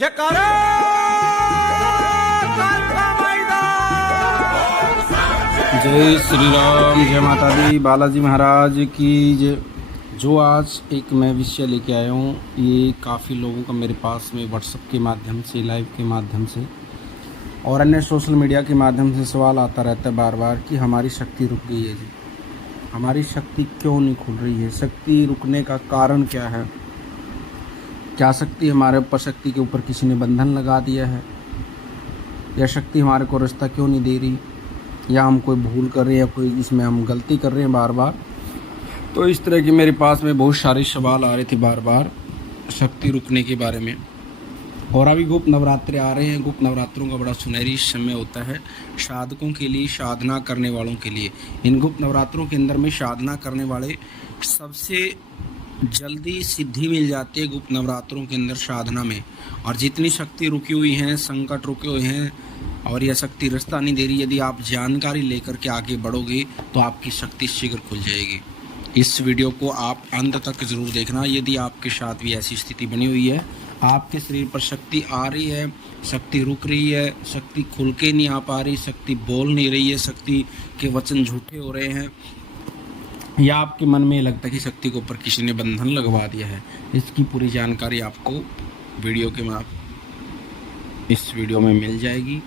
जयकारा जय श्री राम, जय माता दी, बालाजी महाराज की जय। जो आज एक मैं विषय लेके आया हूँ, ये काफ़ी लोगों का मेरे पास में व्हाट्सएप के माध्यम से, लाइव के माध्यम से और अन्य सोशल मीडिया के माध्यम से सवाल आता रहता है बार बार कि हमारी शक्ति रुक गई है जी, हमारी शक्ति क्यों नहीं खुल रही है, शक्ति रुकने का कारण क्या है, क्या शक्ति हमारे ऊपर, शक्ति के ऊपर किसी ने बंधन लगा दिया है, या शक्ति हमारे को रास्ता क्यों नहीं दे रही, या हम कोई भूल कर रहे हैं या कोई इसमें हम गलती कर रहे हैं बार बार। तो इस तरह की मेरे पास में बहुत सारे सवाल आ रहे थे बार बार शक्ति रुकने के बारे में। और अभी गुप्त नवरात्रे आ रहे हैं। गुप्त नवरात्रों का बड़ा सुनहरी समय होता है साधकों के लिए, साधना करने वालों के लिए। इन गुप्त नवरात्रों के अंदर में साधना करने वाले सबसे जल्दी सिद्धि मिल जाती है गुप्त नवरात्रों के अंदर साधना में। और जितनी शक्ति रुकी हुई हैं, संकट रुके हुए हैं और यह शक्ति रास्ता नहीं दे रही, यदि आप जानकारी लेकर के आगे बढ़ोगे तो आपकी शक्ति शीघ्र खुल जाएगी। इस वीडियो को आप अंत तक ज़रूर देखना। यदि आपके साथ भी ऐसी स्थिति बनी हुई है, आपके शरीर पर शक्ति आ रही है, शक्ति रुक रही है, शक्ति खुल के नहीं आ पा रही, शक्ति बोल नहीं रही है, शक्ति के वचन झूठे हो रहे हैं, या आपके मन में लगता है कि शक्ति के ऊपर किसी ने बंधन लगवा दिया है, इसकी पूरी जानकारी आपको वीडियो के इस वीडियो में मिल जाएगी।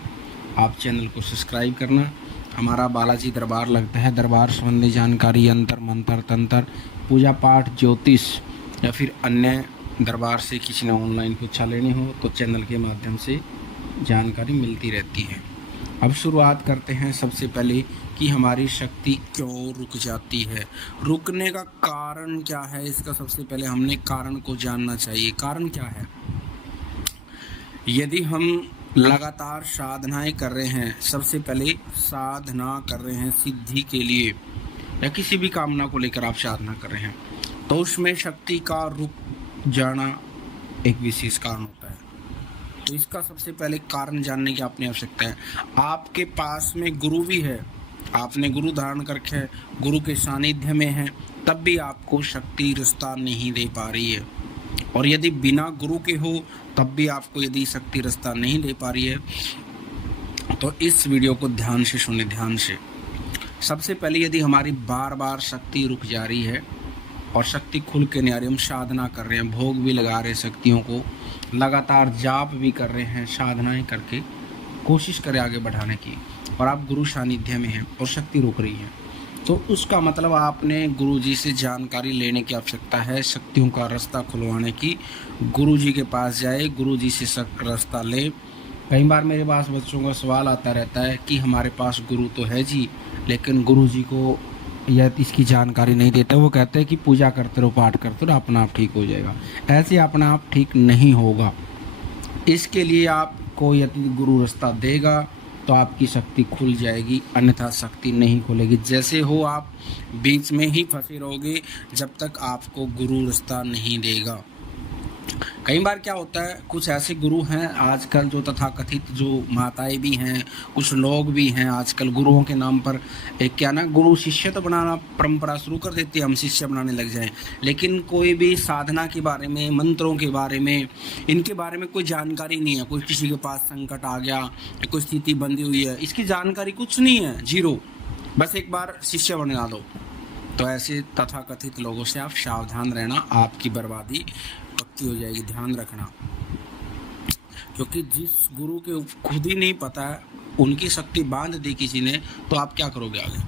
आप चैनल को सब्सक्राइब करना। हमारा बालाजी दरबार लगता है। दरबार संबंधी जानकारी, यंत्र मंत्र तंत्र, पूजा पाठ, ज्योतिष या फिर अन्य दरबार से किसी ने ऑनलाइन पूछा लेनी हो तो चैनल के माध्यम से जानकारी मिलती रहती है। अब शुरुआत करते हैं सबसे पहले कि हमारी शक्ति क्यों रुक जाती है, रुकने का कारण क्या है। इसका सबसे पहले हमने कारण को जानना चाहिए। कारण क्या है? यदि हम लगातार साधनाएं कर रहे हैं, सबसे पहले साधना कर रहे हैं सिद्धि के लिए या किसी भी कामना को लेकर आप साधना कर रहे हैं, तो उसमें शक्ति का रुक जाना एक विशेष कारण होता है। तो इसका सबसे पहले कारण जानने की आपने आवश्यकता है। आपके पास में गुरु भी है, आपने गुरु धारण करके है, गुरु के सानिध्य में है, तब भी आपको शक्ति रास्ता नहीं दे पा रही है। और यदि बिना गुरु के हो तब भी आपको यदि शक्ति रास्ता नहीं दे पा रही है, तो इस वीडियो को ध्यान से सुने, ध्यान से। सबसे पहले यदि हमारी बार बार शक्ति रुक जा रही है और शक्ति खुल के नहीं आ रही, हम साधना कर रहे हैं, भोग भी लगा रहे हैं शक्तियों को, लगातार जाप भी कर रहे हैं, साधनाएं करके कोशिश करें आगे बढ़ाने की, और आप गुरु सानिध्य में हैं और शक्ति रुक रही है, तो उसका मतलब आपने गुरुजी से जानकारी लेने की आवश्यकता है, शक्तियों का रास्ता खुलवाने की। गुरुजी के पास जाए, गुरुजी से रास्ता ले। कई बार मेरे पास बच्चों का सवाल आता रहता है कि हमारे पास गुरु तो है जी, लेकिन गुरुजी को यह इसकी जानकारी नहीं देते। वो कहते हैं कि पूजा करते रहो, पाठ करते रहो, अपना आप ठीक हो जाएगा। ऐसे अपना आप ठीक नहीं होगा। इसके लिए आपको यदि गुरु रास्ता देगा तो आपकी शक्ति खुल जाएगी, अन्यथा शक्ति नहीं खुलेगी। जैसे हो आप बीच में ही फंसे रहोगे जब तक आपको गुरु रास्ता नहीं देगा। कई बार क्या होता है, कुछ ऐसे गुरु हैं आजकल जो तथाकथित जो माताएं भी हैं, कुछ लोग भी हैं आजकल गुरुओं के नाम पर एक क्या ना गुरु शिष्य तो बनाना परंपरा शुरू कर देती है, हम शिष्य बनाने लग जाएं, लेकिन कोई भी साधना के बारे में, मंत्रों के बारे में, इनके बारे में कोई जानकारी नहीं है। कोई किसी के पास संकट आ गया, कोई स्थिति बंधी हुई है, इसकी जानकारी कुछ नहीं है, जीरो, बस एक बार शिष्य बना दो। तो ऐसे तथाकथित लोगों से आप सावधान रहना, आपकी बर्बादी पक्की हो जाएगी, ध्यान रखना। क्योंकि जिस गुरु के खुद ही नहीं पता है, उनकी शक्ति बांध दी किसी ने, तो आप क्या करोगे आगे।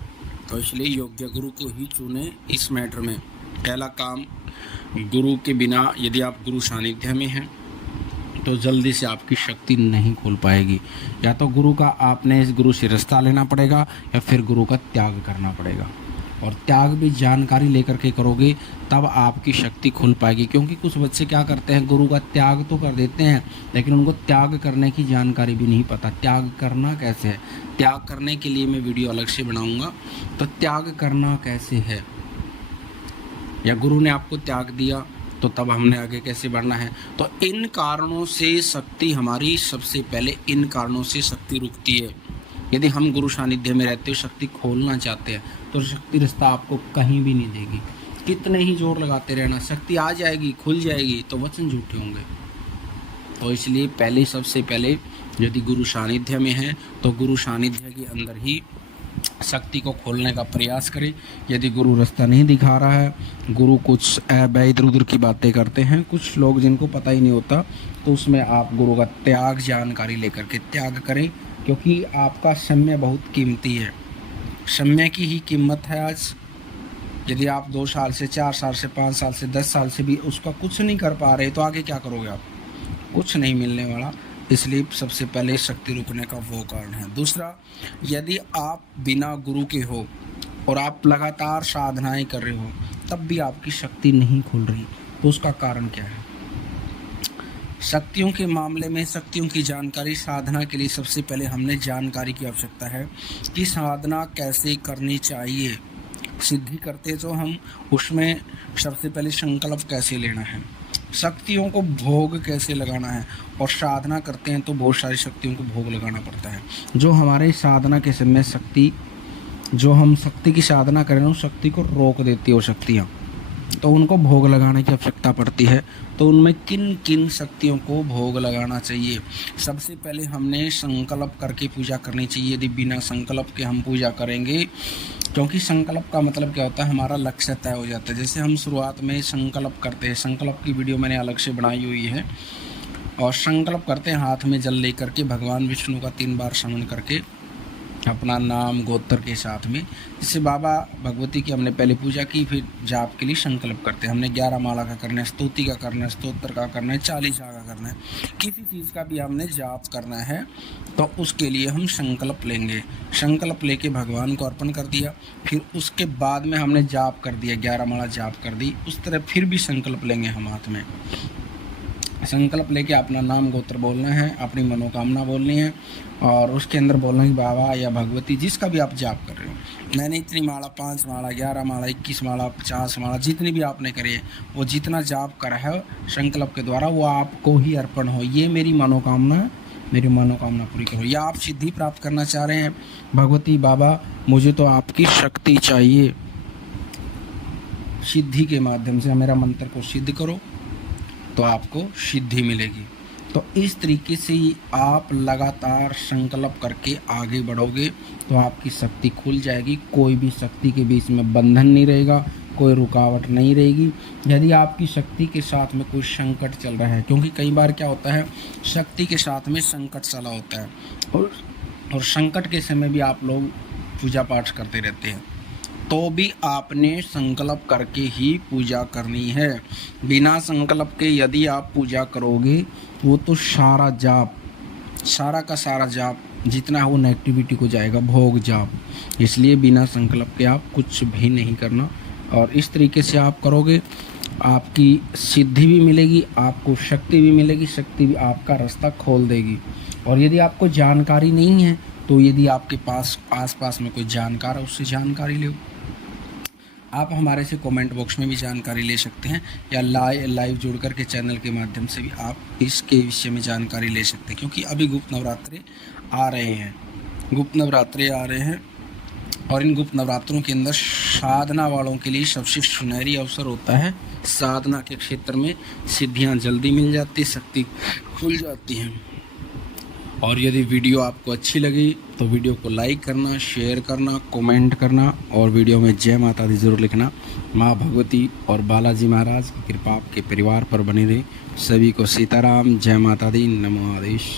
तो इसलिए योग्य गुरु को ही चुने इस मैटर में। पहला काम, गुरु के बिना यदि आप गुरु सानिध्य में हैं तो जल्दी से आपकी शक्ति नहीं खुल पाएगी। या तो गुरु का आपने इस गुरु से रास्ता लेना पड़ेगा या फिर गुरु का त्याग करना पड़ेगा। और त्याग भी जानकारी लेकर के करोगे तब आपकी शक्ति खुल पाएगी। क्योंकि कुछ बच्चे क्या करते हैं, गुरु का त्याग तो कर देते हैं लेकिन उनको त्याग करने की जानकारी भी नहीं पता। त्याग करना कैसे है, त्याग करने के लिए मैं वीडियो अलग से बनाऊंगा। तो त्याग करना कैसे है, या गुरु ने आपको त्याग दिया तो तब हमने आगे कैसे बढ़ना है। तो इन कारणों से शक्ति हमारी, सबसे पहले इन कारणों से शक्ति रुकती है। यदि हम गुरु सानिध्य में रहते हो, शक्ति खोलना चाहते हैं, तो शक्ति रास्ता आपको कहीं भी नहीं देगी। कितने ही जोर लगाते रहना, शक्ति आ जाएगी, खुल जाएगी, तो वचन झूठे होंगे। तो इसलिए पहले सबसे पहले यदि गुरु सानिध्य में है तो गुरु सानिध्य के अंदर ही शक्ति को खोलने का प्रयास करें। यदि गुरु रास्ता नहीं दिखा रहा है, गुरु कुछ इधर उधर की बातें करते हैं, कुछ लोग जिनको पता ही नहीं होता, तो उसमें आप गुरु का त्याग जानकारी लेकर के त्याग करें, क्योंकि आपका समय बहुत कीमती है। समय की ही कीमत है आज। यदि आप 2 साल से 4 साल से 5 साल से 10 साल से भी उसका कुछ नहीं कर पा रहे तो आगे क्या करोगे आप? कुछ नहीं मिलने वाला। इसलिए सबसे पहले शक्ति रुकने का वो कारण है। दूसरा, यदि आप बिना गुरु के हो और आप लगातार साधनाएं कर रहे हो तब भी आपकी शक्ति नहीं खुल रही, तो उसका कारण क्या है? शक्तियों के मामले में शक्तियों की जानकारी साधना के लिए सबसे पहले हमने जानकारी की आवश्यकता है कि साधना कैसे करनी चाहिए। सिद्धि करते तो हम उसमें सबसे पहले संकल्प कैसे लेना है, शक्तियों को भोग कैसे लगाना है, और साधना करते हैं तो बहुत सारी शक्तियों को भोग लगाना पड़ता है। जो हमारे साधना के समय शक्ति, जो हम शक्ति की साधना करें उस शक्ति को रोक देती है वो शक्तियाँ, तो उनको भोग लगाने की आवश्यकता पड़ती है। तो उनमें किन किन शक्तियों को भोग लगाना चाहिए? सबसे पहले हमने संकल्प करके पूजा करनी चाहिए। यदि बिना संकल्प के हम पूजा करेंगे, क्योंकि संकल्प का मतलब क्या होता है, हमारा लक्ष्य तय हो जाता है। जैसे हम शुरुआत में संकल्प करते हैं, संकल्प की वीडियो मैंने अलग से बनाई हुई है, और संकल्प करते हैं हाथ में जल लेकर के भगवान विष्णु का 3 बार स्मरण करके अपना नाम गोत्र के साथ में। जैसे बाबा भगवती की हमने पहले पूजा की, फिर जाप के लिए संकल्प करते हैं। हमने 11 माला का करना है, स्तुति का करना है, स्तोत्र का करना है, 40 का करना है, किसी चीज़ का भी हमने जाप करना है, तो उसके लिए हम संकल्प लेंगे। संकल्प लेके भगवान को अर्पण कर दिया, फिर उसके बाद में हमने जाप कर दिया, 11 माला जाप कर दी। उस तरह फिर भी संकल्प लेंगे हम हाथ में। संकल्प लेके अपना नाम गोत्र बोलना है, अपनी मनोकामना बोलनी है, और उसके अंदर बोलना कि बाबा या भगवती, जिसका भी आप जाप कर रहे हो, मैंने इतनी माला, 5 माला, 11 माला, 21 माला, 50 माला, जितनी भी आपने करी है, वो जितना जाप करा है संकल्प के द्वारा वो आपको ही अर्पण हो। ये मेरी मनोकामना, मेरी मनोकामना पूरी करो। या आप सिद्धि प्राप्त करना चाह रहे हैं, भगवती बाबा मुझे तो आपकी शक्ति चाहिए, सिद्धि के माध्यम से मेरा मंत्र को सिद्ध करो, तो आपको सिद्धि मिलेगी। तो इस तरीके से ही आप लगातार संकल्प करके आगे बढ़ोगे तो आपकी शक्ति खुल जाएगी। कोई भी शक्ति के बीच में बंधन नहीं रहेगा, कोई रुकावट नहीं रहेगी। यदि आपकी शक्ति के साथ में कोई संकट चल रहा है, क्योंकि कई बार क्या होता है, शक्ति के साथ में संकट चला होता है, और संकट के समय भी आप लोग पूजा पाठ करते रहते हैं, तो भी आपने संकल्प करके ही पूजा करनी है। बिना संकल्प के यदि आप पूजा करोगे, वो तो सारा जाप, सारा का सारा जाप जितना है वो नेगेटिविटी को जाएगा, भोग जाप। इसलिए बिना संकल्प के आप कुछ भी नहीं करना, और इस तरीके से आप करोगे, आपकी सिद्धि भी मिलेगी, आपको शक्ति भी मिलेगी, शक्ति भी आपका रास्ता खोल देगी। और यदि आपको जानकारी नहीं है, तो यदि आपके पास आसपास में कोई जानकार है, उससे जानकारी लो। आप हमारे से कमेंट बॉक्स में भी जानकारी ले सकते हैं, या लाइव जुड़ कर के चैनल के माध्यम से भी आप इसके विषय में जानकारी ले सकते हैं। क्योंकि अभी गुप्त नवरात्रे आ रहे हैं, गुप्त नवरात्रे आ रहे हैं, और इन गुप्त नवरात्रों के अंदर साधना वालों के लिए सबसे सुनहरी अवसर होता है। साधना के क्षेत्र में सिद्धियां जल्दी मिल जाती, शक्ति खुल जाती हैं। और यदि वीडियो आपको अच्छी लगी तो वीडियो को लाइक करना, शेयर करना, कमेंट करना, और वीडियो में जय माता दी ज़रूर लिखना। माँ भगवती और बालाजी महाराज की कृपा आपके परिवार पर बनी रहे। सभी को सीताराम, जय माता दी, नमो आदेश।